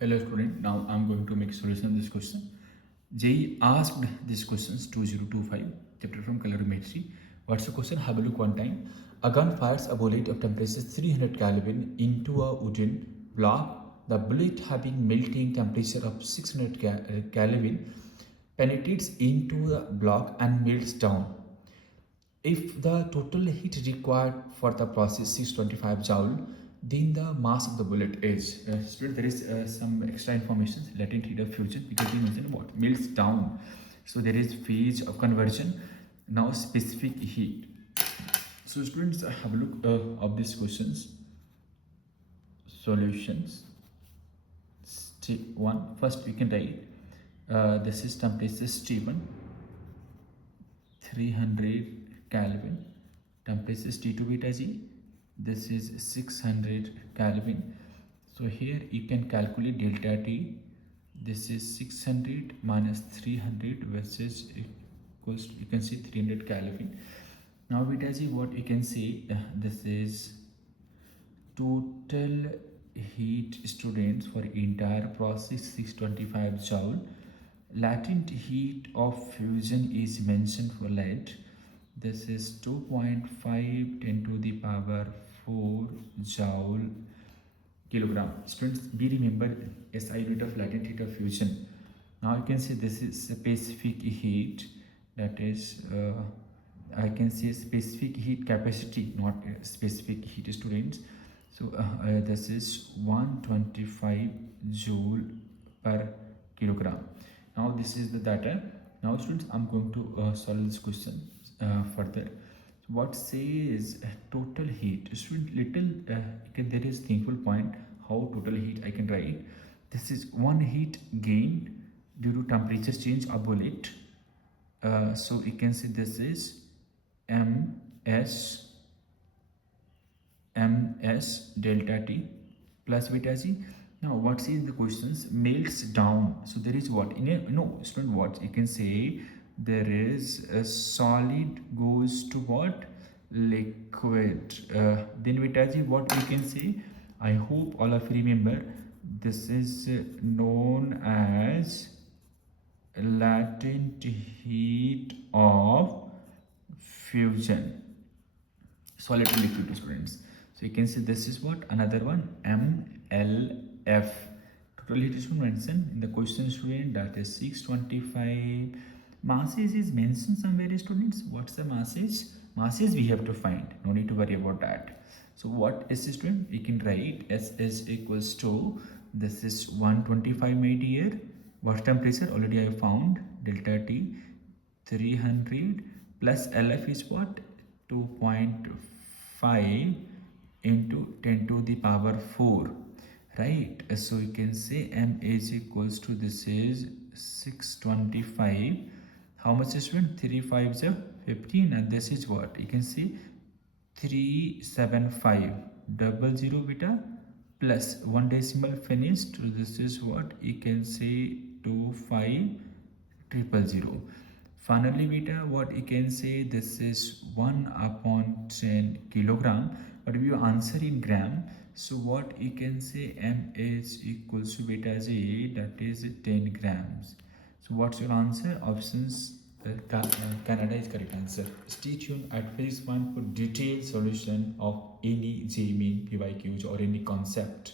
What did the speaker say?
Hello student, now I'm going to make solution of this question. JE asked these questions 2025 chapter from Calorimetry. What's the question? Have a look one time. A gun fires a bullet of temperature 300 Kelvin into a wooden block. The bullet having melting temperature of 600 Kelvin penetrates into the block and melts down. If the total heat required for the process is 25 joule, then the mass of the bullet is. Student, there is some extra information. Latent heat of fusion, because we mentioned what melts down. So there is phase of conversion. Now specific heat. So students, have a look of these questions. Solutions. Step 1. First, we can write the system is T1, 300 Kelvin. Temperature is T2 beta G. This is 600 Kelvin. So here you can calculate delta T. This is 600 minus 300 versus equals to, you can see 300 Kelvin. Now beta G, what you can see, this is total heat students for entire process 625 joule. Latent heat of fusion is mentioned for lead. This is 2.5 10 to the power 4 joule kilogram. Students, be remember SI unit of latent heat of fusion. Now you can see this is specific heat, that is I can say specific heat capacity, not specific heat students. So this is 125 joule per kilogram. Now this is the data. Now students, I'm going to solve this question further. What says total heat? Student, little there is thankful point how total heat I can write. This is one heat gain due to temperature change of bullet. So you can say this is ms delta T plus beta G. Now what is the questions? Melts down. So there is what? No, student, what you can say, there is a solid goes to what? Liquid. Then beta G, what we can say? I hope all of you remember, this is known as latent heat of fusion, solid to liquid students. So you can see this is what? Another one, MLF. Total heat is mentioned in the question student, that is 625. Masses is mentioned somewhere students. What's the masses? Masses we have to find, no need to worry about that. So what is this student? We can write S is equals to, this is 125 made here. What temperature? Already I found, delta T 300 plus LF is what? 2.5 into 10 to the power 4, right? So you can say M is equals to, this is 625. How much is 3 5s are 15, and this is what you can see, 375 double zero beta plus one decimal finished. So this is what you can say, 25000. Finally beta, what you can say, this is 1 upon 10 kilogram, but we answer in gram. So what you can say, M is equals to beta J, that is 10 grams. So what's your answer? Options Canada is correct answer. Stay tuned at phase 1 for detailed solution of any JMean PYQs or any concept.